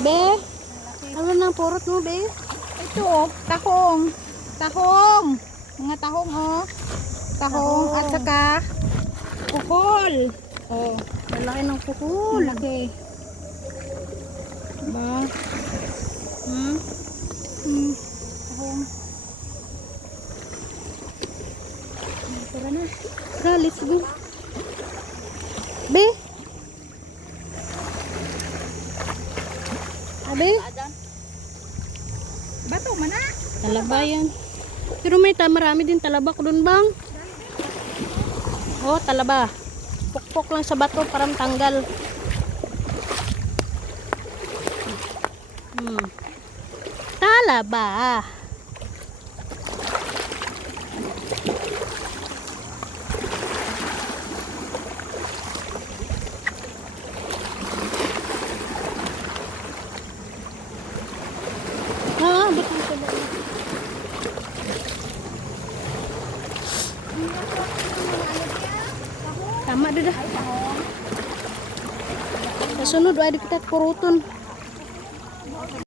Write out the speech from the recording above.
Be, ano nang purot mo, be? Ito, oh, tahong. Tahong. Mga tahong, oh. Tahong, tahong. at saka kukol. Oh, malaki ng kukol. Malaki. Hmm. Diba? Hmm? Hmm. Tahong. Hmm, tara na. Tara, let's go. Be? Abe? Bato man na. Talaba yan. Pero may ta marami din talaba ko dun bang? Oh, talaba. Pukpok lang sa bato para tanggal. Hmm. Talaba. Ah, Tama dah. Sa sunod ay kita kuruton.